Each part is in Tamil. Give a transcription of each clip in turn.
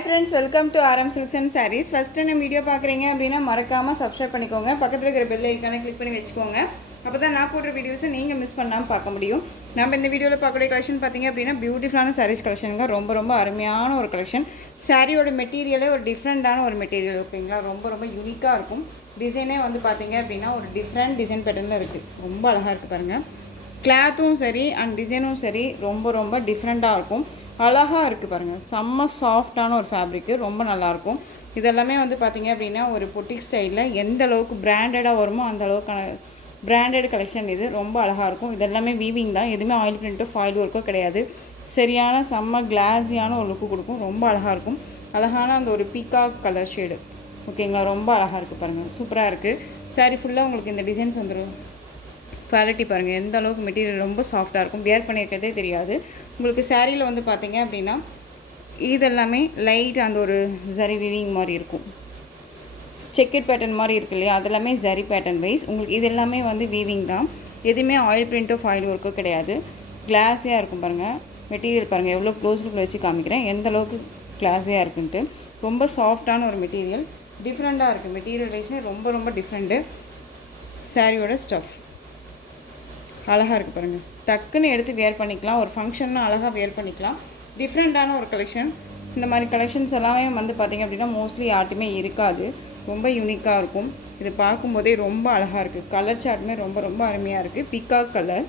Hi friends, welcome to RM silks and sarees. First நம்ம வீடியோ பார்க்குறீங்க அப்படின்னா மறக்காமல் சப்ஸ்கிரைப் பண்ணிக்கோங்க. பக்கத்தில் இருக்கிற பெல் ஐக்கானை கிளிக் பண்ணி வச்சுக்கோங்க. அப்போ தான் நான் போடுற வீடியோஸை நீங்கள் மிஸ் பண்ணாமல் பார்க்க முடியும். நம்ம இந்த வீடியோவில் பார்க்கக்கூடிய கலெக்ஷன் பார்த்திங்க அப்படின்னா பியூட்டிஃபுல்லான சாரீஸ் கலெக்ஷனுங்க. ரொம்ப ரொம்ப அருமையான ஒரு கலெக்ஷன். சாரியோட மெட்டீரியலே ஒரு டிஃப்ரெண்ட்டான ஒரு மெட்டீரியல், ஓகேங்களா. ரொம்ப ரொம்ப யூனிக்காக இருக்கும். டிசைனே வந்து பார்த்திங்க அப்படின்னா ஒரு டிஃப்ரெண்ட் டிசைன் பேட்டர்னில் இருக்குது. ரொம்ப அழகாக இருக்குது பாருங்கள். கிளாத்தும் சரி அண்ட் டிசைனும் சரி ரொம்ப ரொம்ப டிஃப்ரெண்ட்டாக இருக்கும். அழகாக இருக்குது பாருங்கள். செம்ம சாஃப்டான ஒரு ஃபேப்ரிக்கு, ரொம்ப நல்லாயிருக்கும். இதெல்லாமே வந்து பார்த்திங்க அப்படின்னா ஒரு பொட்டிக் ஸ்டைலில் எந்த அளவுக்கு பிராண்டடாக வருமோ அந்த அளவுக்கான பிராண்டட் கலெக்ஷன். இது ரொம்ப அழகாக இருக்கும். இதெல்லாமே வீவிங் தான், எதுவுமே ஆயில் பிரிண்ட்டோ ஃபாயில் ஒர்க்கோ கிடையாது. சரியான செம்ம கிளாஸியான ஒரு லுக்கு கொடுக்கும். ரொம்ப அழகாக இருக்கும். அழகான அந்த ஒரு பீகாக் கலர் ஷேடு, ஓகேங்களா. ரொம்ப அழகாக இருக்குது பாருங்கள். சூப்பராக இருக்குது. சாரீ ஃபுல்லாக உங்களுக்கு இந்த டிசைன்ஸ் வந்துடும். குவாலிட்டி பாருங்கள், எந்த அளவுக்கு மெட்டீரியல் ரொம்ப சாஃப்டாக இருக்கும். வியர் பண்ணியிருக்கிறதே தெரியாது உங்களுக்கு. சாரியில் வந்து பார்த்திங்க அப்படின்னா இதெல்லாமே லைட் அந்த ஒரு ஜரி வீவிங் மாதிரி இருக்கும். செக்கெட் பேட்டர்ன் மாதிரி இருக்கு இல்லையா, அதெல்லாமே ஜரி பேட்டர்ன் வைஸ் உங்களுக்கு. இது எல்லாமே வந்து வீவிங் தான், எதுவுமே ஆயில் பிரிண்ட்டோ ஃபாயில் ஒர்க்கோ கிடையாது. கிளாஸியாக இருக்கும் பாருங்கள். மெட்டீரியல் பாருங்கள், எவ்வளோ க்ளோஸில் வச்சு காமிக்கிறேன் எந்த அளவுக்கு கிளாஸியாக இருக்குன்ட்டு. ரொம்ப சாஃப்டான ஒரு மெட்டீரியல், டிஃப்ரெண்ட்டாக இருக்குது. மெட்டீரியல் வைஸ்மே ரொம்ப ரொம்ப டிஃப்ரெண்ட்டு. சாரியோட ஸ்டஃப் அழகாக இருக்குது பாருங்கள். டக்குன்னு எடுத்து வியர் பண்ணிக்கலாம். ஒரு ஃபங்க்ஷன்னா அழகாக வியர் பண்ணிக்கலாம். டிஃப்ரெண்ட்டான ஒரு கலெக்ஷன். இந்த மாதிரி கலெக்ஷன்ஸ் எல்லாமே வந்து பார்த்திங்க அப்படின்னா மோஸ்ட்லி யார்ட்டுமே இருக்காது. ரொம்ப யூனிக்காக இருக்கும். இது பார்க்கும்போதே ரொம்ப அழகாக இருக்குது. கலர் சார்ட்டுமே ரொம்ப ரொம்ப அருமையாக இருக்குது. Peacock colour.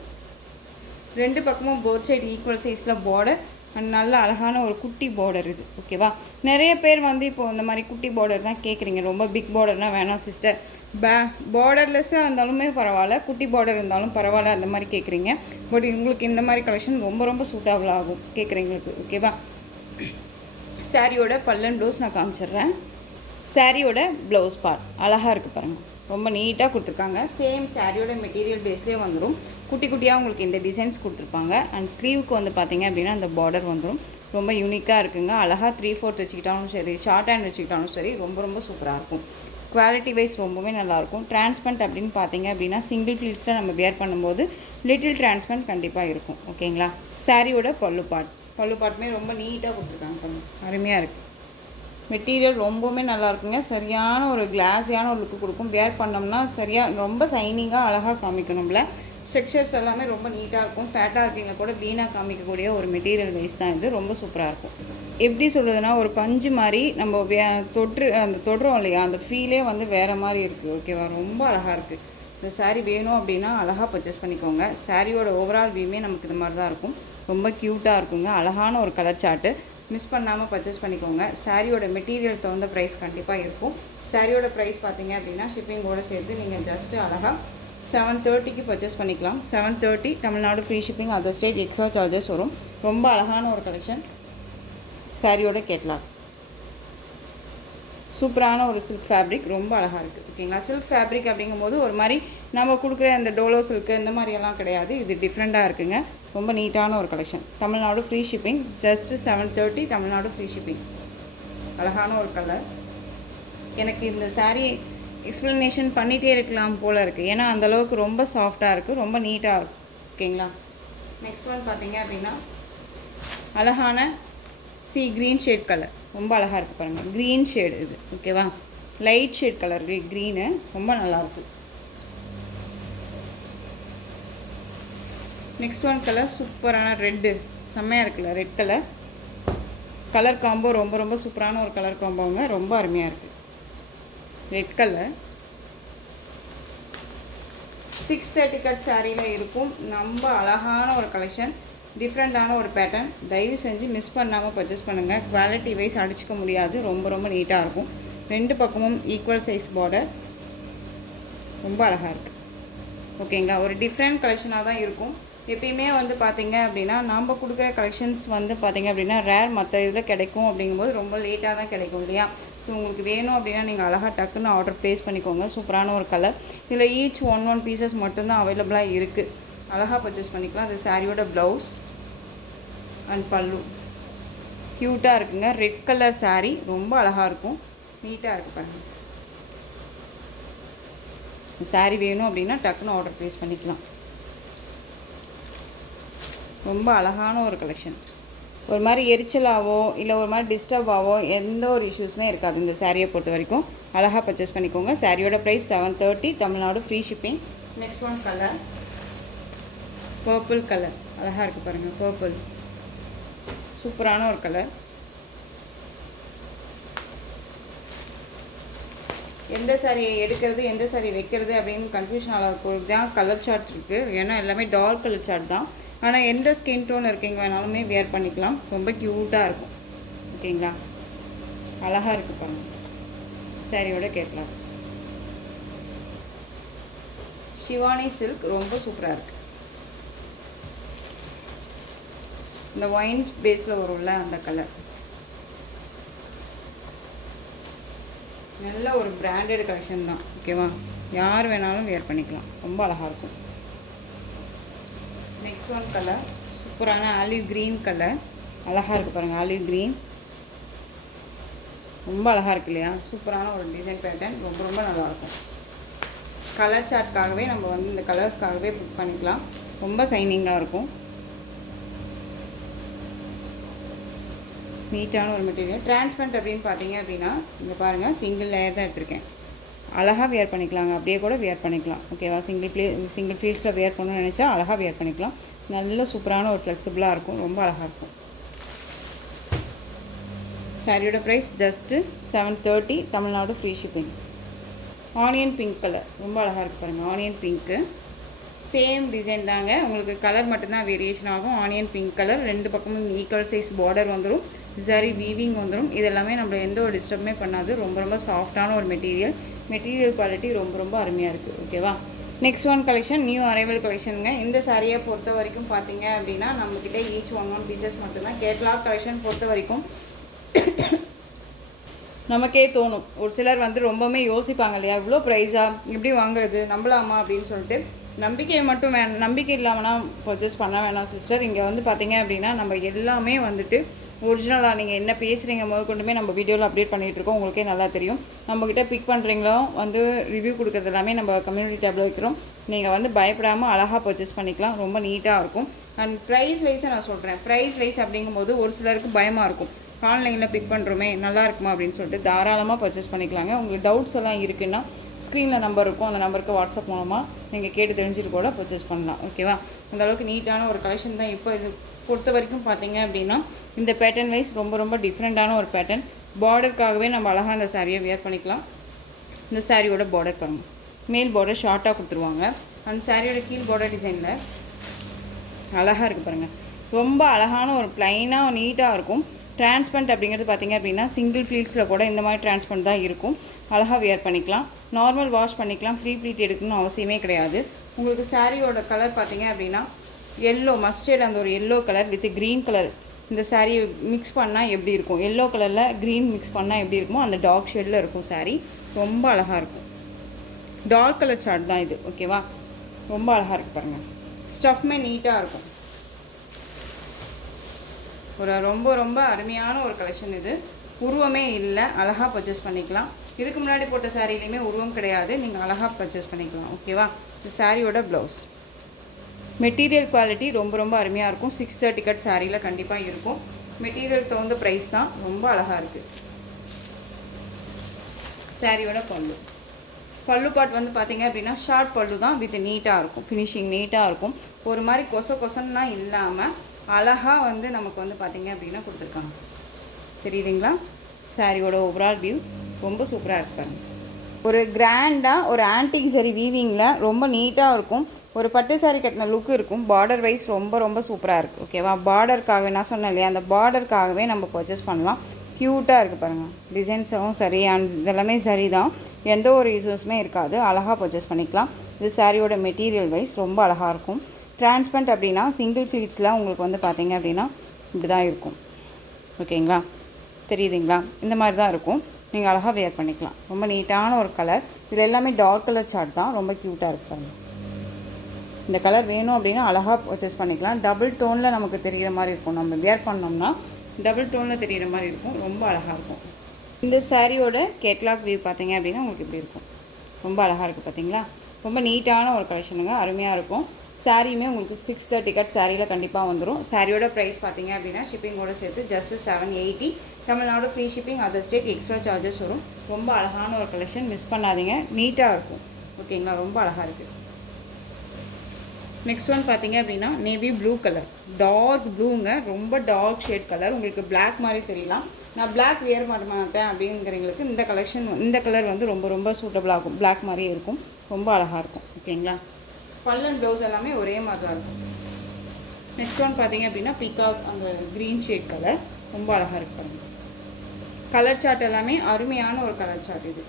ரெண்டு பக்கமும் போத் சைடு ஈக்குவல் சைஸில் பார்டர் அண்ட் நல்ல அழகான ஒரு குட்டி பார்டர் இது, ஓகேவா. நிறைய பேர் வந்து இப்போது இந்த மாதிரி குட்டி பார்டர் தான் கேட்குறீங்க. ரொம்ப பிக் பார்டர்னால் வேணாம் சிஸ்டர், பார்டர்லெஸ்ஸாக இருந்தாலுமே பரவாயில்ல, குட்டி பார்டர் இருந்தாலும் பரவாயில்ல, அந்த மாதிரி கேட்குறீங்க. பட் உங்களுக்கு இந்த மாதிரி கலெக்ஷன் ரொம்ப ரொம்ப சூட்டபிள் ஆகும் கேட்குறீங்களுக்கு, ஓகேவா. சாரியோட பல்லன் ப்ளவுஸ் நான் காமிச்சிடுறேன். சாரியோட ப்ளவுஸ் பார்ட் அழகாக இருக்குது பாருங்கள். ரொம்ப நீட்டாக கொடுத்துருக்காங்க. சேம் சாரியோட மெட்டீரியல் பேஸ்லேயே வந்துடும். குட்டி குட்டியாக உங்களுக்கு இந்த டிசைன்ஸ் கொடுத்துருப்பாங்க. அண்ட் ஸ்லீவுக்கு வந்து பார்த்திங்க அப்படின்னா அந்த பார்டர் வந்துடும். ரொம்ப யூனிக்காக இருக்குங்க. அழகாக 3/4 வச்சுக்கிட்டாலும் சரி, ஷார்ட் ஹேண்ட் வச்சுக்கிட்டாலும் சரி, ரொம்ப ரொம்ப சூப்பராக இருக்கும். குவாலிட்டி வைஸ் ரொம்பவே நல்லாயிருக்கும். டிரான்ஸ்பரண்ட் அப்படின்னு பார்த்தீங்க அப்படின்னா சிங்கிள் ஃப்ளீட்ஸில் நம்ம வியர் பண்ணும்போது லிட்டில் டிரான்ஸ்பரண்ட் கண்டிப்பாக இருக்கும், ஓகேங்களா. சாரியோட பல்லு பார்ட்டுமே ரொம்ப நீட்டாக கொடுத்துருக்காங்க. கொஞ்சம் அருமையாக இருக்குது. மெட்டீரியல் ரொம்பவுமே நல்லாயிருக்குங்க. சரியான ஒரு கிளாஸியான ஒரு லுக்கு கொடுக்கும். வியர் பண்ணோம்னா சரியாக ரொம்ப சைனிங்காக அழகாக காமிக்கணும்ல. ஸ்ட்ரக்சர்ஸ் எல்லாமே ரொம்ப நீட்டாக இருக்கும். ஃபேட்டாக இருக்கீங்க கூட க்ளீனாக காமிக்கக்கூடிய ஒரு மெட்டீரியல் வைஸ் தான் இது. ரொம்ப சூப்பராக இருக்கும். எப்படி சொல்கிறதுனா ஒரு பஞ்சு மாதிரி நம்ம அந்த தொடுறோம் இல்லையா, அந்த ஃபீலே வந்து வேறு மாதிரி இருக்குது, ஓகேவா. ரொம்ப அழகாக இருக்குது. இந்த சாரீ வேணும் அப்படின்னா அழகாக பர்ச்சேஸ் பண்ணிக்கோங்க. சாரியோட ஓவரால் வியூமே நமக்கு இது மாதிரி தான் இருக்கும். ரொம்ப க்யூட்டாக இருக்குங்க. அழகான ஒரு கலர் சார்ட்டு. மிஸ் பண்ணாமல் பர்ச்சேஸ் பண்ணிக்கோங்க. சாரியோட மெட்டீரியல் தகுந்த ப்ரைஸ் கண்டிப்பாக இருக்கும். சாரியோட ப்ரைஸ் பார்த்தீங்க அப்படின்னா ஷிப்பிங்கோடு சேர்த்து நீங்கள் ஜஸ்ட்டு அழகாக 730க்கு பர்ச்சேஸ் பண்ணிக்கலாம். 730 Tamil Nadu free shipping. Other state extra charges வரும். ரொம்ப அழகான ஒரு கலெக்ஷன். சாரியோட கேட்லாக் சூப்பரான ஒரு சில்க் ஃபேப்ரிக், ரொம்ப அழகாக இருக்குது, ஓகேங்களா. சில்க் ஃபேப்ரிக் அப்படிங்கும்போது ஒரு மாதிரி நம்ம கொடுக்குற அந்த டோலோ சில்க்கு இந்த மாதிரியெல்லாம் கிடையாது. இது டிஃப்ரெண்ட்டாக இருக்குங்க. ரொம்ப நீட்டான ஒரு collection. Tamil Nadu free shipping. Just 730 Tamil Nadu free shipping. அழகான ஒரு கலர். எனக்கு இந்த சாரீ எக்ஸ்ப்ளனேஷன் பண்ணிகிட்டே இருக்கலாம் போல் இருக்குது. ஏன்னா அந்தளவுக்கு ரொம்ப சாஃப்டாக இருக்குது, ரொம்ப நீட்டாக இருக்குது, ஓகேங்களா. நெக்ஸ்ட் ஒன் பார்த்தீங்க அப்படின்னா அழகான சி க்ரீன் ஷேட் கலர். ரொம்ப அழகாக இருக்குது பாருங்கள். க்ரீன் ஷேடு இது, ஓகேவா. லைட் ஷேட் கலர் க்ரீனு, ரொம்ப நல்லாயிருக்கு. நெக்ஸ்ட் ஒன் கலர் சூப்பரான ரெட்டு, செம்மையாக இருக்குல்ல. ரெட் கலர் காம்போ ரொம்ப ரொம்ப சூப்பரான ஒரு கலர் காம்போங்க. ரொம்ப அருமையாக இருக்குது. ரெட் கலர் 630 கட் சாரியில் இருக்கும். ரொம்ப அழகான ஒரு கலெக்ஷன், டிஃப்ரெண்ட்டான ஒரு பேட்டர்ன். தயவு செஞ்சு மிஸ் பண்ணாமல் பர்ச்சேஸ் பண்ணுங்கள். குவாலிட்டி வைஸ் அடிச்சிக்க முடியாது. ரொம்ப ரொம்ப நீட்டாக இருக்கும். ரெண்டு பக்கமும் ஈக்குவல் சைஸ் பார்டர். ரொம்ப அழகாக இருக்குது, ஓகேங்களா. ஒரு டிஃப்ரெண்ட் கலெக்ஷனாக தான் இருக்கும். எப்பயுமே வந்து பார்த்திங்க அப்படின்னா நாம் கொடுக்குற கலெக்ஷன்ஸ் வந்து பார்த்திங்க அப்படின்னா ரேர். மற்ற இதில் கிடைக்கும் அப்படிங்கும்போது ரொம்ப லேட்டாக தான் கிடைக்கும் இல்லையா. ஸோ உங்களுக்கு வேணும் அப்படின்னா நீங்கள் அழகாக டக்குன்னு ஆர்டர் ப்ளேஸ் பண்ணிக்கோங்க. சூப்பரான ஒரு கலர். இதில் ஈச் ஒன் பீசஸ் மட்டும்தான் அவைலபிளாக இருக்குது. அழகாக பர்ச்சேஸ் பண்ணிக்கலாம். அது சாரியோட ப்ளவுஸ் அண்ட் பல்லு. க்யூட்டாக இருக்குங்க. ரெட் கலர் சாரீ ரொம்ப அழகாக இருக்கும். நீட்டாக இருக்குது பாருங்கள். சாரீ வேணும் அப்படின்னா டக்குன்னு ஆர்டர் ப்ளேஸ் பண்ணிக்கலாம். ரொம்ப அழகான ஒரு கலெக்ஷன். ஒரு மாதிரி எரிச்சலாவோ இல்லை ஒரு மாதிரி டிஸ்டர்பாவோ எந்த ஒரு இஷ்யூஸுமே இருக்காது இந்த சாரியை பொறுத்த வரைக்கும். அழகாக பர்ச்சேஸ் பண்ணிக்கோங்க. சாரியோட price 730, Tamil Nadu free shipping. Next one colour purple colour, அழகாக இருக்குது பாருங்கள். பர்பிள் சூப்பரான ஒரு கலர். எந்த சாரியை எடுக்கிறது எந்த சாரி வைக்கிறது அப்படின்னு கன்ஃபியூஷன் ஆகிறதுக்கு தான் கலர் சார்ட் இருக்குது. ஏன்னா எல்லாமே டார்க் கலர் சார்ட் தான். ஆனால் எந்த ஸ்கின் டோன் இருக்கீங்க வேணாலுமே வியர் பண்ணிக்கலாம். ரொம்ப க்யூட்டாக இருக்கும். ஓகேங்களா, அழகாக இருக்குது பாருங்கள். சாரியோட கேட்கலாம். ஷிவானி சில்க் ரொம்ப சூப்பராக இருக்குது. இந்த ஒயின் பேஸில் வரும்ல அந்த கலர். நல்ல ஒரு பிராண்டட் கலெக்ஷன் தான். ஓகேவா, யார் வேணாலும் வியர் பண்ணிக்கலாம். ரொம்ப அழகாக இருக்கும். நெக்ஸ்ட் ஒன் கலர் சூப்பரான ஆலிவ் க்ரீன் கலர். அழகாக இருக்குது பாருங்கள். ஆலிவ் க்ரீன் ரொம்ப அழகாக இருக்குது இல்லையா? சூப்பரான ஒரு டிசைன் பேட்டர்ன். ரொம்ப ரொம்ப நல்லாயிருக்கும். கலர் சார்ட்காகவே நம்ம வந்து இந்த கலர்ஸ்க்காகவே புக் பண்ணிக்கலாம். ரொம்ப சைனிங்காக இருக்கும். நீட்டான ஒரு மெட்டீரியல். டிரான்ஸ்பரண்ட் அப்படின்னு பார்த்தீங்க அப்படின்னா இங்கே பாருங்கள், சிங்கிள் லேயர் தான் எடுத்திருக்கேன். அழகாக வியர் பண்ணிக்கலாங்க. அப்படியே கூட வியர் பண்ணிக்கலாம். ஓகேவா, சிங்கிள் ஃபீல்ட்ஸில் வியர் பண்ணணும்னு நினச்சா அழகாக வியர் பண்ணிக்கலாம். நல்ல சூப்பரான ஒரு ஃப்ளெக்சிபிளாக இருக்கும். ரொம்ப அழகாக இருக்கும். சாரியோட price just 730, Tamil Nadu free shipping. Onion pink colour ரொம்ப அழகாக இருக்குது பாருங்கள். ஆனியன் பிங்க்கு சேம் டிசைன் தாங்க. உங்களுக்கு கலர் மட்டும்தான் வேரியேஷன் ஆகும். ஆனியன் பிங்க் கலர், ரெண்டு பக்கமும் ஈக்குவல் சைஸ் பார்டர் வந்துடும். சரி வீவிங் வந்துடும். இதெல்லாமே நம்மளை எந்த ஒரு டிஸ்டர்புமே பண்ணாது. ரொம்ப ரொம்ப சாஃப்டான ஒரு மெட்டீரியல் குவாலிட்டி ரொம்ப ரொம்ப அருமையாக இருக்குது. ஓகேவா, next one collection new arrival கலெக்ஷனுங்க. இந்த சாரியை பொறுத்த வரைக்கும் பார்த்தீங்க அப்படின்னா நம்மக்கிட்ட ஈச் ஒன் பீசஸ் மட்டும்தான். கேட்லாக் கலெக்ஷன் பொறுத்த வரைக்கும் நமக்கே தோணும். ஒரு சிலர் வந்து ரொம்பவுமே யோசிப்பாங்க இல்லையா, இவ்வளோ ப்ரைஸாக எப்படி வாங்குறது, நம்பலாமா அப்படின்னு சொல்லிட்டு. நம்பிக்கையை மட்டும் நம்பிக்கை இல்லாமனா பர்ச்சேஸ் பண்ண வேணாம் சிஸ்டர். இங்கே வந்து பார்த்தீங்க அப்படின்னா நம்ம எல்லாமே வந்துட்டு ஒரிஜினலாக நீங்கள் என்ன பேசுகிறீங்க முதற்கொண்டுமே நம்ம வீடியோவில் அப்டேட் பண்ணிகிட்ருக்கோம். உங்களுக்கே நல்லா தெரியும். நம்மக்கிட்ட பிக் பண்ணுறீங்களோ வந்து ரிவ்யூ கொடுக்குறது எல்லாமே நம்ம கம்யூனிட்டி டேப்பில் வைக்கிறோம். நீங்கள் வந்து பயப்படாமல் அழகாக பர்ச்சேஸ் பண்ணிக்கலாம். ரொம்ப நீட்டாக இருக்கும். அண்ட் ப்ரைஸ் வைஸை நான் சொல்கிறேன். ப்ரைஸ் வைஸ் அப்படிங்கும்போது ஒரு சிலருக்கு பயமாக இருக்கும். ஆன்லைனில் பிக் பண்ணுறோமே நல்லா இருக்குமா அப்படின்னு சொல்லிட்டு தாராளமாக பர்ச்சேஸ் பண்ணிக்கலாங்க. உங்களுக்கு டவுட்ஸ் எல்லாம் இருக்குன்னா ஸ்க்ரீனில் நம்பர் இருக்கும். அந்த நம்பருக்கு வாட்ஸ்அப் மூலமாக நீங்கள் கேட்டு தெரிஞ்சுட்டு கூட பர்ச்சேஸ் பண்ணலாம். ஓகேவா, அந்தளவுக்கு நீட்டான ஒரு கலெக்ஷன் தான். இப்போ இது பொறுத்த வரைக்கும் பார்த்தீங்க அப்படின்னா இந்த பேட்டர்ன் வைஸ் ரொம்ப ரொம்ப டிஃப்ரெண்ட்டான ஒரு பேட்டர்ன். பார்டருக்காகவே நம்ம அழகாக அந்த சாரியை வியர் பண்ணிக்கலாம். இந்த சாரியோட பார்டர் பாருங்கள். மேல் பார்டர் ஷார்ட்டாக கொடுத்துருவாங்க. அந்த சாரியோட கீழ் பார்டர் டிசைனில் அழகாக இருக்குது பாருங்கள். ரொம்ப அழகான ஒரு ப்ளைனாக நீட்டாக இருக்கும். டிரான்ஸ்பரண்ட் அப்படிங்கிறது பார்த்திங்க அப்படின்னா சிங்கிள் ஃப்ளீட்ஸில் கூட இந்த மாதிரி டிரான்ஸ்பரண்ட் தான் இருக்கும். அழகாக வியர் பண்ணிக்கலாம். நார்மல் வாஷ் பண்ணிக்கலாம். ஃப்ரீ ப்ளீட் எடுக்கணும்னு அவசியமே கிடையாது. உங்களுக்கு சாரியோட கலர் பார்த்திங்க அப்படின்னா எல்லோ மஸ்டர்ட், அந்த ஒரு yellow colour with green colour இந்த சாரீ மிக்ஸ் பண்ணால் எப்படி இருக்கும், எல்லோ கலரில் க்ரீன் மிக்ஸ் பண்ணால் எப்படி இருக்குமோ அந்த டார்க் ஷேடில் இருக்கும் சாரீ. ரொம்ப அழகாக இருக்கும். டார்க் கலர் சார்ட் தான் இது. ஓகேவா, ரொம்ப அழகாக இருக்குது பாருங்கள். ஸ்டஃப்மே நீட்டாக இருக்கும். ஒரு ரொம்ப ரொம்ப அருமையான ஒரு கலெக்ஷன் இது. உருவமே இல்லை, அழகாக பர்ச்சேஸ் பண்ணிக்கலாம். இதுக்கு முன்னாடி போட்ட சாரீலையுமே உருவம் கிடையாது. நீங்கள் அழகாக பர்ச்சேஸ் பண்ணிக்கலாம். ஓகேவா, இந்த சாரியோட ப்ளவுஸ் மெட்டீரியல் குவாலிட்டி ரொம்ப ரொம்ப அருமையாக இருக்கும். 630 கட் சாரியில் கண்டிப்பாக இருக்கும். மெட்டீரியல் தகுந்த ப்ரைஸ் தான். ரொம்ப அழகாக இருக்குது. சாரியோட பல்லு பாட் வந்து பார்த்திங்க அப்படின்னா ஷார்ட் பல்லு தான் வித் நீட்டாக இருக்கும். ஃபினிஷிங் நீட்டாக இருக்கும். ஒரு மாதிரி கொசன்னா இல்லாமல் அழகாக வந்து நமக்கு வந்து பார்த்திங்க அப்படின்னா கொடுத்துருக்காங்க. தெரியுதுங்களா? சாரியோட ஓவரால் வியூ ரொம்ப சூப்பராக இருக்காங்க. ஒரு கிராண்டாக ஒரு ஆன்டிக் சரி வீவிங்கில் ரொம்ப நீட்டாக இருக்கும். ஒரு பட்டு சாரி கட்டின லுக்கு இருக்கும். பார்டர் வைஸ் ரொம்ப ரொம்ப சூப்பராக இருக்குது. ஓகேவா, பார்டருக்காக நான் சொன்னேன் இல்லையா, அந்த பார்டருக்காகவே நம்ம பர்ச்சேஸ் பண்ணலாம். க்யூட்டாக இருக்குது பாருங்கள். டிசைன்ஸும் சரி இதெல்லாமே சரி தான். எந்த ஒரு இஷ்யூஸுமே இருக்காது. அழகாக பர்ச்சேஸ் பண்ணிக்கலாம். இது சாரியோட மெட்டீரியல் வைஸ் ரொம்ப அழகாக இருக்கும். டிரான்ஸ்பரண்ட் அப்படின்னா சிங்கிள் ஃபீட்ஸில் உங்களுக்கு வந்து பார்த்திங்க அப்படின்னா இப்படி தான் இருக்கும். ஓகேங்களா, தெரியுதுங்களா? இந்த மாதிரி தான் இருக்கும். நீங்கள் அழகாக வேர் பண்ணிக்கலாம். ரொம்ப நீட்டான ஒரு கலர். இதில் எல்லாமே டார்க் கலர் சார்ட் தான். ரொம்ப க்யூட்டாக இருக்குது பாருங்கள். இந்த கலர் வேணும் அப்படின்னா அழகாக பர்ச்சேஸ் பண்ணிக்கலாம். டபுள் டோனில் நமக்கு தெரிகிற மாதிரி இருக்கும். நம்ம வேர் பண்ணோம்னா டபுள் டோனில் தெரிகிற மாதிரி இருக்கும். ரொம்ப அழகாக இருக்கும். இந்த சாரியோட கேட்லாக் வியூ பார்த்தீங்க அப்படின்னா உங்களுக்கு இப்படி இருக்கும். ரொம்ப அழகாக இருக்குது பார்த்தீங்களா? ரொம்ப நீட்டான ஒரு கலெக்ஷனுங்க. அருமையாக இருக்கும். சாரியுமே உங்களுக்கு 630 கட் சாரியில் கண்டிப்பாக வந்துடும். சாரியோட ப்ரைஸ் பார்த்தீங்க அப்படின்னா ஷிப்பிங்கோடு சேர்த்து just 780. Tamil Nadu free shipping, other state extra charges வரும். ரொம்ப அழகான ஒரு கலெக்ஷன், மிஸ் பண்ணாதீங்க. நீட்டாக இருக்கும் ஓகேங்களா, ரொம்ப அழகாக இருக்குது. நெக்ஸ்ட் ஒன் பார்த்தீங்க அப்படின்னா நேவி ப்ளூ கலர், டார்க் ப்ளூங்க, ரொம்ப டார்க் ஷேட் கலர். உங்களுக்கு பிளாக் மாதிரி தெரியலாம். நான் பிளாக் வியர் பண்ண மாட்டேன் அப்படிங்கிறவங்களுக்கு இந்த கலெக்ஷன், இந்த கலர் வந்து ரொம்ப ரொம்ப சூட்டபுளாக இருக்கும். பிளாக் மாதிரியே இருக்கும், ரொம்ப அழகாக இருக்கும் ஓகேங்களா. பல்லன் ப்ளவுஸ் எல்லாமே ஒரே மாதிரி தான் இருக்கும். நெக்ஸ்ட் ஒன் பார்த்தீங்க அப்படின்னா பீகாக், அந்த க்ரீன் ஷேட் கலர், ரொம்ப அழகாக இருக்கு பாருங்கள். கலர் சார்ட் எல்லாமே அருமையான ஒரு கலர் சார்ட். இது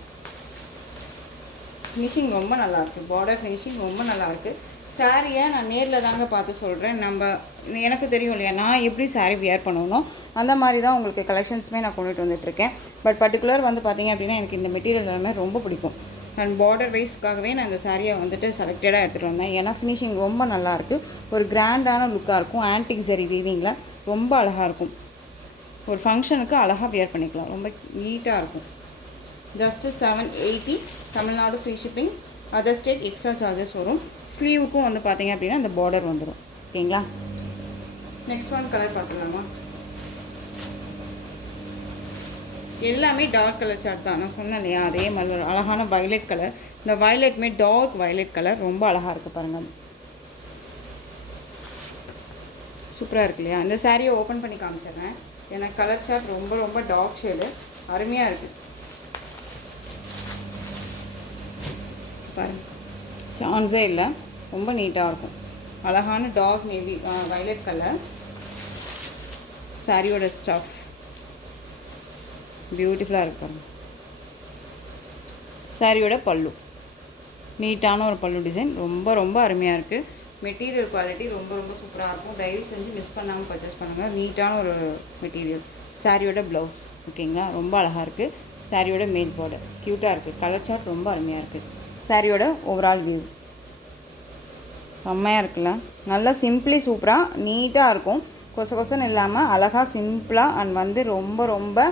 ஃபினிஷிங் ரொம்ப நல்லாயிருக்கு, பார்டர் ஃபினிஷிங் ரொம்ப நல்லாயிருக்கு. சாரியை நான் நேரில் தாங்க பார்த்து சொல்கிறேன். எனக்கு தெரியும் இல்லையா, நான் எப்படி சாரீ வியர் பண்ணணும் அந்த மாதிரி தான் உங்களுக்கு கலெக்ஷன்ஸுமே நான் கொண்டுட்டு வந்துட்டுருக்கேன். பட் பர்டிகுலர் வந்து பார்த்திங்க அப்படின்னா எனக்கு இந்த மெட்டீரியல் எல்லாமே ரொம்ப பிடிக்கும். அண்ட் பார்டர் வைஸ்க்காகவே நான் இந்த சாரியை வந்துட்டு செலக்டடாக எடுத்துகிட்டு வந்தேன். ஏன்னா ஃபினிஷிங் ரொம்ப நல்லாயிருக்கு, ஒரு கிராண்டான லுக்காக இருக்கும். ஆன்டிக் ஜரி வீவிங்கில் ரொம்ப அழகாக இருக்கும். ஒரு ஃபங்க்ஷனுக்கு அழகாக வியர் பண்ணிக்கலாம், ரொம்ப நீட்டாக இருக்கும். Just 780. Tamil Nadu free shipping, other state extra charges வரும். ஸ்லீவுக்கும் வந்து பார்த்திங்க அப்படின்னா இந்த பார்டர் வந்துடும் ஓகேங்களா. நெக்ஸ்ட் ஒன் கலர் பார்த்துக்கலாமா. எல்லாமே டார்க் கலர் சார்ட் தான், நான் சொன்னேன் இல்லையா, அதே மாதிரி ஒரு அழகான வயலட் கலர். இந்த வயலட்டுமே டார்க் வயலட் கலர், ரொம்ப அழகாக இருக்குது பாருங்கள், சூப்பராக இருக்கு இல்லையா. இந்த சாரியை ஓப்பன் பண்ணி காமிச்சிடுறேன். எனக்கு கலர் சார்ட் ரொம்ப ரொம்ப டார்க் ஷேடு, அருமையாக இருக்குது பாருங்கள், சான்ஸே இல்லை, ரொம்ப நீட்டாக இருக்கும். அழகான டார்க் நேவி வயலட் கலர் சாரியோட ஸ்டஃப் பியூட்டிஃபுல்லாக இருக்கும். சாரியோட பல்லு நீட்டான ஒரு பல்லு டிசைன், ரொம்ப ரொம்ப அருமையாக இருக்குது. மெட்டீரியல் குவாலிட்டி ரொம்ப ரொம்ப சூப்பராக இருக்கும். தயவு செஞ்சு மிஸ் பண்ணாமல் பர்ச்சேஸ் பண்ணுங்கள். நீட்டான ஒரு மெட்டீரியல். சாரியோட ப்ளவுஸ் ஓகேங்களா, ரொம்ப அழகாக இருக்குது. சாரியோட மேல் பார்டர் க்யூட்டாக இருக்குது. கலர் சார்ட் ரொம்ப அருமையாக இருக்குது. சாரியோட ஓவரால் வியூ செம்மையாக இருக்குல்ல. நல்லா சிம்பிளி சூப்பராக நீட்டாக இருக்கும். கொசன்னு இல்லாமல் அழகாக சிம்பிளாக அண்ட் வந்து ரொம்ப ரொம்ப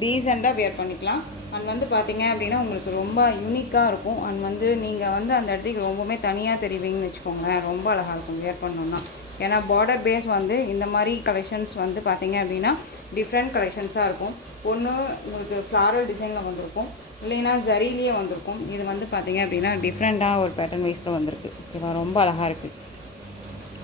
டீசெண்டாக வியர் பண்ணிக்கலாம். அண்ட் வந்து பார்த்திங்க அப்படின்னா உங்களுக்கு ரொம்ப யூனிக்காக இருக்கும். அண்ட் வந்து நீங்கள் வந்து அந்த இடத்துக்கு ரொம்பவுமே தனியாக தெரிவிங்கன்னு வச்சுக்கோங்களேன். ரொம்ப அழகாக இருக்கும் வியர் பண்ணணுன்னா. ஏன்னா பார்டர் பேஸ் வந்து இந்த மாதிரி கலெக்ஷன்ஸ் வந்து பார்த்திங்க அப்படின்னா டிஃப்ரெண்ட் கலெக்ஷன்ஸாக இருக்கும். ஒன்று உங்களுக்கு ஃப்ளாரல் டிசைனில் வந்திருக்கும், இல்லைன்னா ஜரிலேயே வந்திருக்கும். இது வந்து பார்த்திங்க அப்படின்னா டிஃப்ரெண்ட்டாக ஒரு பேட்டர்ன் வைஸில் வந்திருக்கு ஓகேவா. ரொம்ப அழகாக இருக்குது,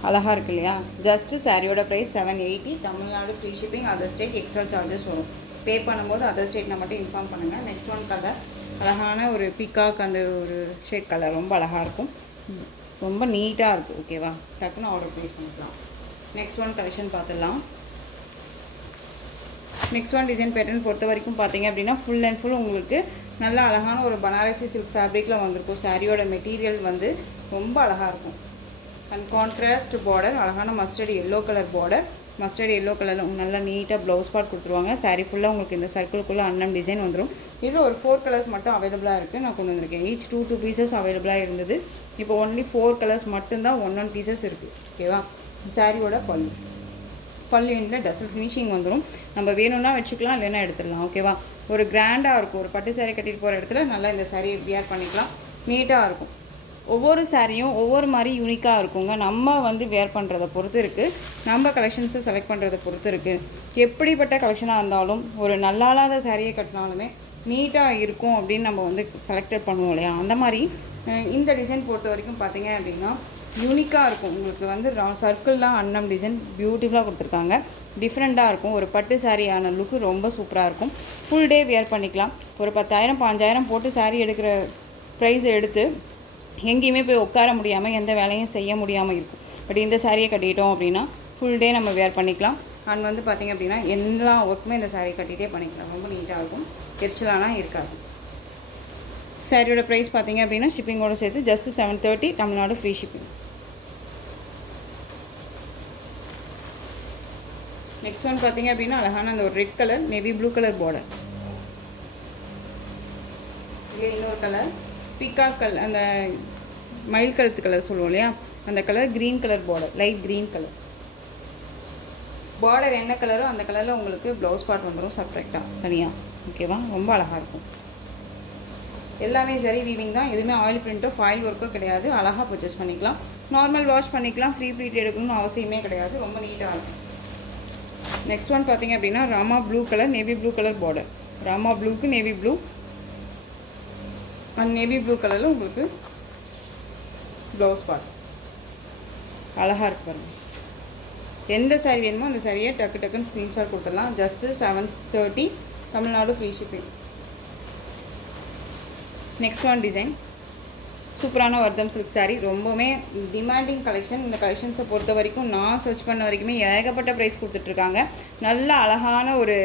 அழகாக இருக்குது இல்லையா. ஜஸ்ட்டு சாரியோட price 780. Tamil Nadu free shipping, other state extra charges வரும். பே பண்ணும்போது அதர் ஸ்டேட்னா மட்டும் இன்ஃபார்ம் பண்ணுங்கள். நெக்ஸ்ட் ஒன் கலர் அழகான ஒரு பீகாக், அந்த ஒரு ஷேட் கலர் ரொம்ப அழகாக இருக்கும், ரொம்ப நீட்டாக இருக்குது ஓகேவா. டக்குன்னு ஆர்டர் ப்ளேஸ் பண்ணிக்கலாம். நெக்ஸ்ட் ஒன் கலெக்ஷன் பார்த்துடலாம். நெக்ஸ்ட் ஒன் டிசைன் பேட்டர்ன் பொறுத்த வரைக்கும் பார்த்தீங்க அப்படின்னா ஃபுல் அண்ட் ஃபுல் உங்களுக்கு நல்ல அழகான ஒரு பனாரசி சில்க் ஃபேப்ரிக்கில் வந்திருக்கும். சாரியோட மெட்டீரியல் வந்து ரொம்ப அழகாக இருக்கும். அண்ட் கான்ட்ராஸ்ட் பார்டர், அழகான mustard yellow colour border, mustard yellow கலரில் நல்லா நீட்டாக ப்ளவுஸ் பார்ட் கொடுத்துருவாங்க. சாரீ ஃபுல்லாக உங்களுக்கு இந்த சர்க்கிள்குள்ளே அன்னம் டிசைன் வந்துடும். இதில் ஒரு 4 கலர்ஸ் மட்டும் அவைலபிளாக இருக்குது, நான் கொண்டு வந்திருக்கேன். ஈச் 2 பீசஸ் அவைலபிளாக இருந்தது. இப்போ ஒன்லி 4 கலர்ஸ் மட்டும்தான் 1 பீசஸ் இருக்குது ஓகேவா. சாரியோட பல்லு எண்டில் டசல் ஃபினிஷிங் வந்துடும். நம்ம வேணும்னா வச்சுக்கலாம், இல்லைன்னா எடுத்துடலாம் ஓகேவா. ஒரு கிராண்டாக இருக்கும். ஒரு பட்டு சாரீ கட்டிட்டு போகிற இடத்துல நல்லா இந்த சாரீ வியர் பண்ணிக்கலாம், நீட்டாக இருக்கும். ஒவ்வொரு சாரியும் ஒவ்வொரு மாதிரி யூனிக்காக இருக்குங்க. நம்ம வந்து வியர் பண்ணுறதை பொறுத்து இருக்குது, நம்ம கலெக்ஷன்ஸை செலக்ட் பண்ணுறதை பொறுத்து இருக்குது. எப்படிப்பட்ட கலெக்ஷனாக இருந்தாலும் ஒரு நல்லாத சாரியை கட்டினாலுமே நீட்டாக இருக்கும் அப்படின்னு நம்ம வந்து செலக்டட் பண்ணுவோம் இல்லையா. அந்த மாதிரி இந்த டிசைன் பொறுத்த வரைக்கும் பார்த்தீங்க அப்படின்னா யூனிக்காக இருக்கும். உங்களுக்கு வந்து சர்க்கிள்லாம் அன்னம் டிசைன் பியூட்டிஃபுல்லாக கொடுத்துருக்காங்க, டிஃப்ரெண்ட்டாக இருக்கும். ஒரு பட்டு சாரியான லுக்கு ரொம்ப சூப்பராக இருக்கும். ஃபுல் டே வியர் பண்ணிக்கலாம். ஒரு 10,000 5,000 போட்டு சாரீ எடுக்கிற ப்ரைஸை எடுத்து எங்கேயுமே போய் உட்கார முடியாமல் எந்த வேலையும் செய்ய முடியாமல் இருக்கும். பட் இந்த சாரியை கட்டிட்டோம் அப்படின்னா ஃபுல் டே நம்ம வியர் பண்ணிக்கலாம். அண்ட் வந்து பார்த்திங்க அப்படின்னா எல்லா ஒர்க்குமே இந்த சாரீ கட்டிகிட்டே பண்ணிக்கலாம். ரொம்ப நீட்டாக இருக்கும், எரிச்சலானா இருக்காது. சாரியோட ப்ரைஸ் பார்த்திங்க அப்படின்னா ஷிப்பிங்கோடு சேர்த்து just 730. Tamil Nadu free shipping. Next one பார்த்திங்க அப்படின்னா அழகான அந்த ஒரு red colour navy blue colour border, இங்கே இன்னொரு கலர் பிகாக் கலர், அந்த மயில் கழுத்து கலர் சொல்லுவோம் இல்லையா, அந்த colour green colour border, light green colour border. என்ன கலரோ அந்த கலரில் உங்களுக்கு ப்ளவுஸ் பார்ட் வந்துடும் செப்பரேட்டாக தனியாக ஓகேவா. ரொம்ப அழகாக இருக்கும். எல்லாமே சரி வீவிங் தான், எதுவுமே ஆயில் பிரிண்ட்டோ ஃபாயில் ஒர்க்கோ கிடையாது. அழகாக பர்ச்சேஸ் பண்ணிக்கலாம். நார்மல் வாஷ் பண்ணிக்கலாம், ஃப்ரீ ப்ளீட் எடுக்கணும்னு அவசியமே கிடையாது, ரொம்ப நீட்டாக இருக்கும். நெக்ஸ்ட் ஒன் பார்த்தீங்க அப்படின்னா Rama blue colour, navy blue colour border. Rama ப்ளூக்கு navy blue and navy blue கலரில் உங்களுக்கு ப்ளவுஸ் பார்ட் அழகாக இருக்கு பாருங்கள். எந்த சாரீ வேணுமோ அந்த சாரியை டக்குன்னு ஸ்க்ரீன்ஷாட் கொடுத்துடலாம். Just 730 Tamil Nadu free shipping. Next one design சூப்பரான வர்தம் சில்க் சாரீ, ரொம்பவுமே டிமாண்டிங் கலெக்ஷன். இந்த கலெக்ஷன்ஸை பொறுத்த வரைக்கும் நான் சர்ச் பண்ண வரைக்குமே ஏகப்பட்ட ப்ரைஸ் கொடுத்துட்ருக்காங்க. நல்ல அழகான ஒரு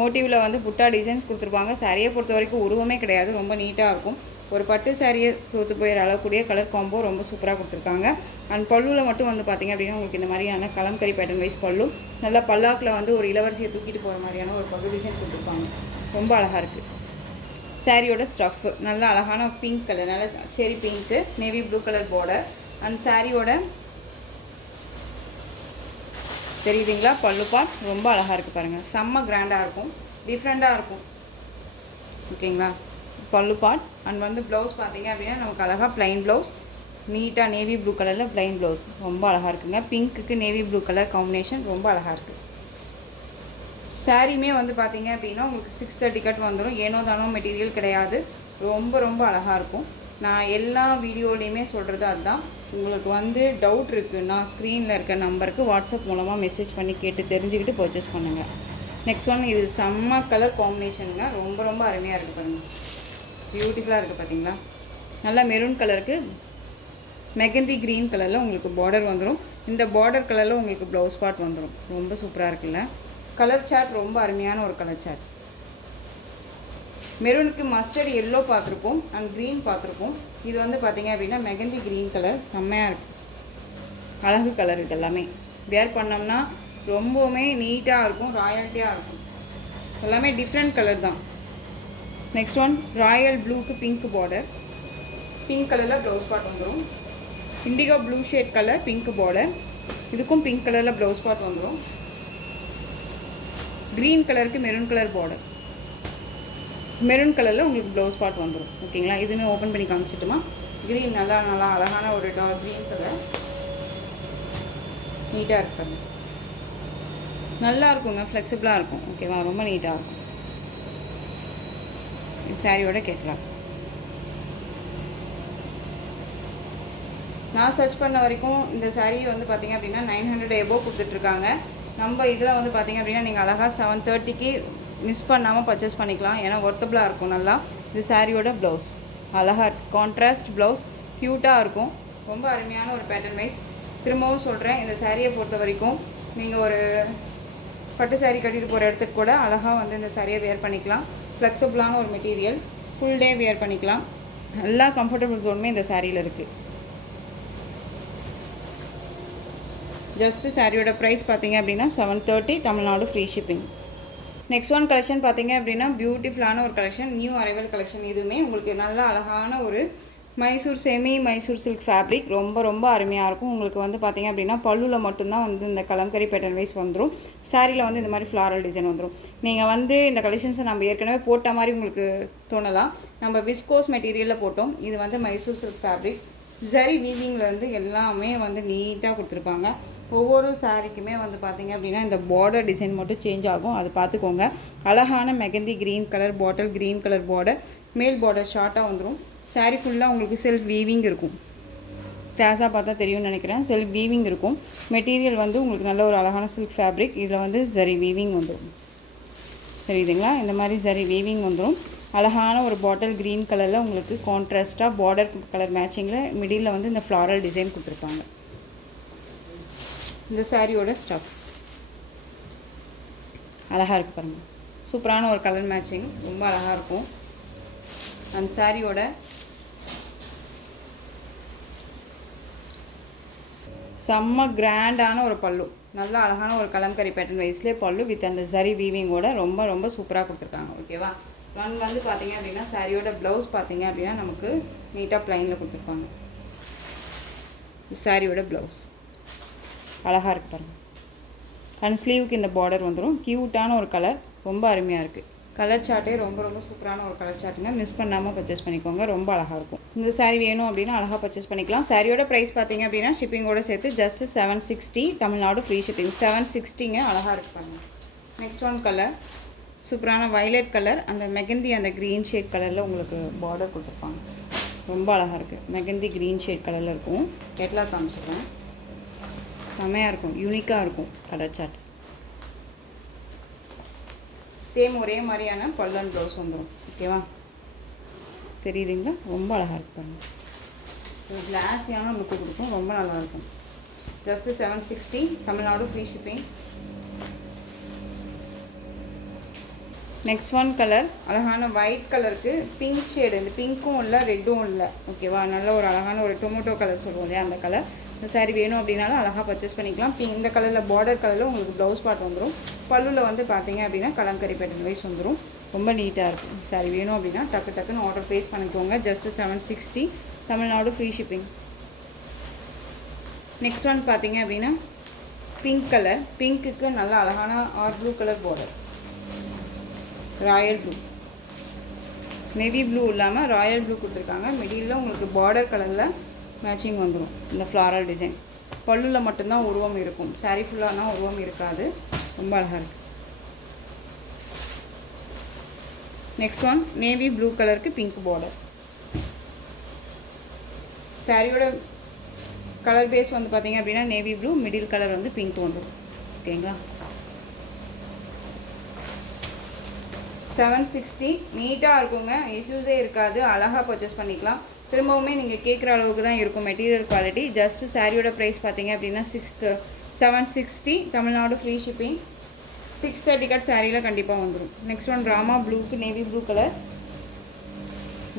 மோட்டிவில் வந்து புட்டா டிசைன்ஸ் கொடுத்துருப்பாங்க. சாரியை பொறுத்த வரைக்கும் உருவமே கிடையாது, ரொம்ப நீட்டாக இருக்கும். ஒரு பட்டு சாரியை தோற்று போயிட அளவுக்கூடிய கலர் காம்போ ரொம்ப சூப்பராக கொடுத்துருக்காங்க. அண்ட் பல்லுவில் மட்டும் வந்து பார்த்திங்க அப்படின்னா உங்களுக்கு இந்த மாதிரியான கலம்கரி பேட்டர்ன் வைஸ் பல்லு, நல்லா பல்லாக்கில் வந்து ஒரு இளவரசியை தூக்கிட்டு போகிற மாதிரியான ஒரு பல்லு டிசைன் கொடுத்துருப்பாங்க. ரொம்ப அழகாக இருக்குது. சாரியோட ஸ்டஃப்பு நல்ல அழகான பிங்க் கலர், நல்ல செரி pink, navy blue colour border. And சாரியோட தெரியுதுங்களா பல்லு பார்ட் ரொம்ப அழகாக இருக்குது பாருங்கள். செம்ம கிராண்டாக இருக்கும், டிஃப்ரெண்ட்டாக இருக்கும். ஓகேங்களா, பல்லு பார்ட். அண்ட் வந்து ப்ளவுஸ் பார்த்தீங்க அப்படின்னா நமக்கு அழகாக ப்ளைன் ப்ளவுஸ், நீட்டாக நேவி ப்ளூ கலரில் ப்ளைன் ப்ளவுஸ் ரொம்ப அழகாக இருக்குங்க. பிங்க்குக்கு நேவி ப்ளூ கலர் காம்பினேஷன் ரொம்ப அழகாக இருக்குது. சாரியுமே வந்து பார்த்தீங்க அப்படின்னா உங்களுக்கு 630 கட் வந்துடும். ஏனோ தானோ மெட்டீரியல் கிடையாது, ரொம்ப அழகாக இருக்கும். நான் எல்லா வீடியோலையுமே சொல்கிறது அதுதான். உங்களுக்கு வந்து டவுட் இருக்குன்னா ஸ்க்ரீனில் இருக்க நம்பருக்கு வாட்ஸ்அப் மூலமாக மெசேஜ் பண்ணி கேட்டு தெரிஞ்சுக்கிட்டு பர்ச்சேஸ் பண்ணுங்கள். நெக்ஸ்ட் ஒன் இது செம்ம கலர் காம்பினேஷனுங்க, ரொம்ப அருமையாக இருக்குது பாருங்கள். பியூட்டிஃபுல்லாக இருக்குது பார்த்தீங்களா. நல்லா மெரூன் கலருக்கு மெகந்தி க்ரீன் கலரில் உங்களுக்கு பார்டர் வந்துடும். இந்த பார்டர் கலரில் உங்களுக்கு ப்ளவுஸ் பார்ட் வந்துடும். ரொம்ப சூப்பராக இருக்குல்ல. கலர் சார்ட் ரொம்ப அருமையான ஒரு கலர் சார்ட். மெரூனுக்கு மஸ்டர்ட் எல்லோ பார்த்துருப்போம் அண்ட் க்ரீன் பார்த்துருப்போம். இது வந்து பார்த்திங்க அப்படின்னா மெகந்தி க்ரீன் கலர் செம்மையாக இருக்குது. அழகு கலர். இது எல்லாமே வேர் பண்ணோம்னா ரொம்பவுமே நீட்டாக இருக்கும், ராயல்ட்டியாக இருக்கும். எல்லாமே டிஃப்ரெண்ட் கலர் தான். நெக்ஸ்ட் ஒன் ராயல் ப்ளூக்கு பிங்க் பார்டர், பிங்க் கலரில் ப்ளவுஸ் பார்ட் வந்துடும். Indigo blue shade colour pink border, இதுக்கும் பிங்க் கலரில் ப்ளவுஸ் பார்ட் வந்துடும். க்ரீன் கலருக்கு மெரூன் கலர் பார்டர், மெரூன் கலரில் உங்களுக்கு ப்ளவுஸ் பார்ட் வந்துடும். ஓகேங்களா, இதுவுமே ஓப்பன் பண்ணி காமிச்சிட்டுமா. க்ரீன் நல்லா அழகான ஒரு டார்க் க்ரீன் கலர், நீட்டாக இருக்காங்க, நல்லா இருக்குங்க, ஃப்ளெக்சிபிளாக இருக்கும். ஓகேவா, ரொம்ப நீட்டாக இருக்கும். சாரியோட கேட்கலாம். நான் சர்ச் பண்ண வரைக்கும் இந்த சாரீ வந்து பார்த்திங்க அப்படின்னா 900 எபோவ் கொடுத்துட்ருக்காங்க. நம்ம இதில் வந்து பார்த்திங்க அப்படின்னா நீங்கள் அழகாக 730க்கு மிஸ் பண்ணாமல் பர்ச்சேஸ் பண்ணிக்கலாம். ஏன்னா ஒர்த்தபிளாக இருக்கும் நல்லா. இது சாரியோட ப்ளவுஸ் அழகாக இருக்குது, கான்ட்ராஸ்ட் ப்ளவுஸ், க்யூட்டாக இருக்கும். ரொம்ப அருமையான ஒரு பேட்டர்ன் வைஸ். திரும்பவும் சொல்கிறேன், இந்த சாரியை பொறுத்த வரைக்கும் நீங்கள் ஒரு பட்டு சாரீ கட்டிட்டு போகிற இடத்துக்கு கூட அழகாக வந்து இந்த சாரியை வேர் பண்ணிக்கலாம். ஃப்ளெக்சிபிளான ஒரு மெட்டீரியல், ஃபுல் டே வேர் பண்ணிக்கலாம். எல்லா கம்ஃபர்டபுள் ஜோனுமே இந்த சாரியில் இருக்குது. ஜஸ்ட்டு சாரியோட ப்ரைஸ் பார்த்தீங்க அப்படின்னா 730 Tamil Nadu free shipping. Next one collection பார்த்தீங்க அப்படின்னா பியூட்டிஃபுல்லான ஒரு கலெக்ஷன், நியூ அரைவல் கலெக்ஷன். இதுவுமே உங்களுக்கு நல்ல அழகான ஒரு மைசூர் மைசூர் சில்க் ஃபேப்ரிக், ரொம்ப அருமையாக இருக்கும். உங்களுக்கு வந்து பார்த்திங்க அப்படின்னா பல்லுவில் மட்டும்தான் வந்து இந்த கலம்கரி பேட்டர்ன் வைஸ் வந்துடும். சாரியில் வந்து இந்த மாதிரி ஃப்ளாரல் டிசைன் வந்துடும். நீங்கள் வந்து இந்த கலெக்ஷன்ஸை நம்ம ஏற்கனவே போட்ட மாதிரி உங்களுக்கு தோணலாம். நம்ம விஸ்கோஸ் மெட்டீரியலில் போட்டோம். இது வந்து மைசூர் சில்க் ஃபேப்ரிக், ஜரி வீவிங்லேருந்து எல்லாமே வந்து நீட்டாக கொடுத்துருப்பாங்க. ஒவ்வொரு சாரீக்குமே வந்து பார்த்திங்க அப்படின்னா இந்த பார்டர் டிசைன் மட்டும் சேஞ்ச் ஆகும், அது பார்த்துக்கோங்க. அழகான mehndi green colour bottle green colour border, மேல் பார்டர் ஷார்ட்டாக வந்துடும். சாரீ ஃபுல்லாக உங்களுக்கு செல்ஃப் வீவிங் இருக்கும். கிளாஸாக பார்த்தா தெரியும்னு நினைக்கிறேன். செல்ஃப் வீவிங் இருக்கும். மெட்டீரியல் வந்து உங்களுக்கு நல்ல ஒரு அழகான சில்க் ஃபேப்ரிக். இதில் வந்து ஜரி வீவிங் வந்துடும். தெரியுதுங்களா, இந்த மாதிரி ஜரி வீவிங் வந்துடும். அழகான ஒரு பாட்டில் க்ரீன் கலரில் உங்களுக்கு கான்ட்ராஸ்ட்டாக பார்டர் கலர் மேட்சிங்கில் மிடில் வந்து இந்த ஃப்ளாரல் டிசைன் கொடுத்துருப்பாங்க. இந்த சாரியோட ஸ்டஃப் அழகாக இருக்குது பாருங்கள். சூப்பரான ஒரு கலர் மேட்சிங், ரொம்ப அழகாக இருக்கும். அந்த சாரியோட செம்ம கிராண்டான ஒரு பல்லு, நல்ல அழகான ஒரு கலம்கரி பேட்டர்ன் வைஸ்லேயே பல்லு வித் அந்த ஜரி வீவிங்கோட ரொம்ப சூப்பராக கொடுத்துருக்காங்க. ஓகேவா, ஒன் வந்து பார்த்தீங்க அப்படின்னா சாரியோட ப்ளவுஸ் பார்த்தீங்க அப்படின்னா நமக்கு நீட்டாக ப்ளைனில் கொடுத்துருப்பாங்க. சாரியோட ப்ளவுஸ் அழகாக இருக்குது பாருங்கள். அண்ட் ஸ்லீவுக்கு இந்த பார்டர் வந்துடும். க்யூட்டான ஒரு கலர், ரொம்ப அருமையாக இருக்குது. கலர் சார்ட்டே ரொம்ப சூப்பரான ஒரு கலர் சார்ட்டுங்க. மிஸ் பண்ணாமல் பர்ச்சேஸ் பண்ணிக்கோங்க. ரொம்ப அழகாக இருக்கும். இந்த சாரீ வேணும் அப்படின்னா அழகாக பர்ச்சேஸ் பண்ணிக்கலாம். சாரியோட ப்ரைஸ் பார்த்தீங்க அப்படின்னா ஷிப்பிங்கோட சேர்த்து ஜஸ்ட் 760, தமிழ்நாடு ஃப்ரீ ஷிப்பிங். 760ங்க. அழகாக இருப்பாங்க. நெக்ஸ்ட் ஒன் கலர் சூப்பரான வயலட் கலர், அந்த மெகந்தி அந்த க்ரீன் ஷேட் கலரில் உங்களுக்கு பார்டர் கொடுத்துருப்பாங்க. ரொம்ப அழகாக இருக்குது. மெகந்தி க்ரீன் ஷேட் கலரில் இருக்கும். கேட்லாக் காமிச்சிடுறேன். செமையாக இருக்கும், யூனிக்காக இருக்கும் கலர் சார்ட். சேம் ஒரே மாதிரியான பல்லன் ப்ளவுஸ் வந்துடும். ஓகேவா, தெரியுதுங்களா? ரொம்ப அழகாக இருப்பாங்க. ஒரு கிளாஸியான லுக்கு கொடுக்கும். ரொம்ப நல்லாயிருக்கும். Just 760, Tamil Nadu free shipping. Next one colour அழகான ஒயிட் கலருக்கு பிங்க் ஷேடு. இந்த பிங்க்கும் இல்லை ரெட்டும் இல்லை. ஓகேவா, நல்ல ஒரு அழகான ஒரு டொமேட்டோ கலர் சொல்லுவோம் இல்லையா, அந்த கலர். இந்த சாரீ வேணும் அப்படின்னாலும் அழகாக பர்ச்சேஸ் பண்ணிக்கலாம். இந்த கலரில் பார்டர் கலரில் உங்களுக்கு ப்ளவுஸ் பார்ட் வந்துடும். பல்லுவில் வந்து பார்த்தீங்க அப்படின்னா கலம்கரி பேட்டர்ன் வைஸ் வந்துடும். ரொம்ப நீட்டாக இருக்கும். சாரீ வேணும் அப்படின்னா டக்குன்னு ஆர்டர் ப்ளேஸ் பண்ணிக்கோங்க. Just 760, Tamil Nadu free shipping. Next one பார்த்தீங்க அப்படின்னா பிங்க் கலர். பிங்க்குக்கு நல்ல அழகான blue colour border, Royal blue, navy blue இல்லாமல் ராயல் ப்ளூ கொடுத்துருக்காங்க. மிடில் உங்களுக்கு பார்டர் கலரில் மேட்சிங் வந்துடும். இந்த ஃப்ளாரல் டிசைன் பல்லுவில் மட்டும்தான் உருவம் இருக்கும். சாரீ ஃபுல்லானா உருவம் இருக்காது. ரொம்ப அழகாக இருக்குது. நெக்ஸ்ட் ஒன் நேவி ப்ளூ கலருக்கு பிங்க் பார்டர். சாரியோட கலர் பேஸ் வந்து பார்த்தீங்க அப்படின்னா நேவி ப்ளூ, மிடில் கலர் வந்து பிங்க் வந்துடும். ஓகேங்களா, 760. நீட்டாக இருக்குங்க, இஷ்யூஸே இருக்காது. அழகாக பர்ச்சேஸ் பண்ணிக்கலாம். திரும்பவுமே நீங்கள் கேட்குற அளவுக்கு தான் இருக்கும் மெட்டீரியல் குவாலிட்டி. ஜஸ்ட்டு சாரியோட ப்ரைஸ் பார்த்தீங்க அப்படின்னா 760, தமிழ்நாடு ஃப்ரீ ஷிப்பிங். 630 கட் சாரியில் கண்டிப்பாக வந்துடும். நெக்ஸ்ட் ஒன் ராமா ப்ளூக்கு நேவி ப்ளூ கலர்,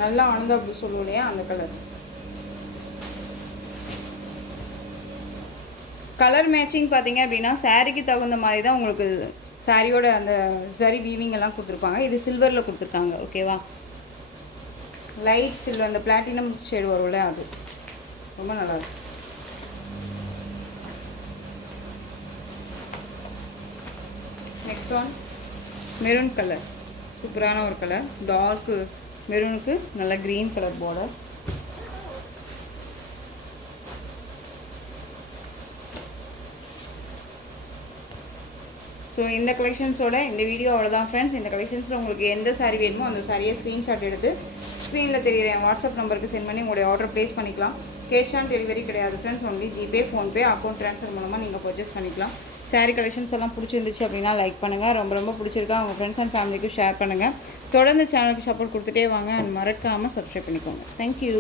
நல்லா ஆனந்தா ப்ளூ சொல்லுவோம் இல்லையா, அந்த கலர். கலர் மேட்சிங் பார்த்தீங்க அப்படின்னா சாரிக்கு தகுந்த மாதிரி தான் உங்களுக்கு சாரியோட அந்த சரி வீவிங் எல்லாம் கொடுத்துருப்பாங்க. இது சில்வரில் கொடுத்துருக்காங்க. ஓகேவா, லைட் சில்வர், அந்த பிளாட்டினம் ஷேடு வரும்ல, அது ரொம்ப நல்லாயிருக்கும். Next one maroon colour. சூப்பரான ஒரு கலர். டார்க்கு மெரூனுக்கு நல்ல க்ரீன் கலர் பார்டர். ஸோ இந்த கலெக்ஷன்ஸோட இந்த வீடியோ அவ்வளோதான் ஃப்ரெண்ட்ஸ். இந்த கலெக்ஷன்ஸில் உங்களுக்கு எந்த சாரீ வேணுமோ அந்த சாரியை ஸ்க்ரீன்ஷாட் எடுத்து ஸ்க்ரீனில் தெரியுற என் வாட்ஸ்அப் நம்பருக்கு சென்ட் பண்ணி உங்களுடைய ஆர்டர் ப்ளேஸ் பண்ணிக்கலாம். கேஷ் ஆன் டெலிவரி கிடையாது friends. Only GPay, PhonePe, account transfer மூலமாக நீங்கள் பர்ச்சேஸ் பண்ணிக்கலாம். சாரீ கலெக்ஷன்ஸ் எல்லாம் பிடிச்சிருந்துச்சு அப்படின்னா லைக் பண்ணுங்கள். ரொம்ப பிடிச்சிருக்கா உங்கள் ஃப்ரெண்ட்ஸ் அண்ட் ஃபேமிலிக்கு ஷேர் பண்ணுங்கள். தொடர்ந்து சேனலுக்கு சப்போர்ட் கொடுத்துட்டே வாங்க. அண்ட் மறக்காமல் சப்ஸ்கிரைப் பண்ணிக்கோங்க. தேங்க்யூ.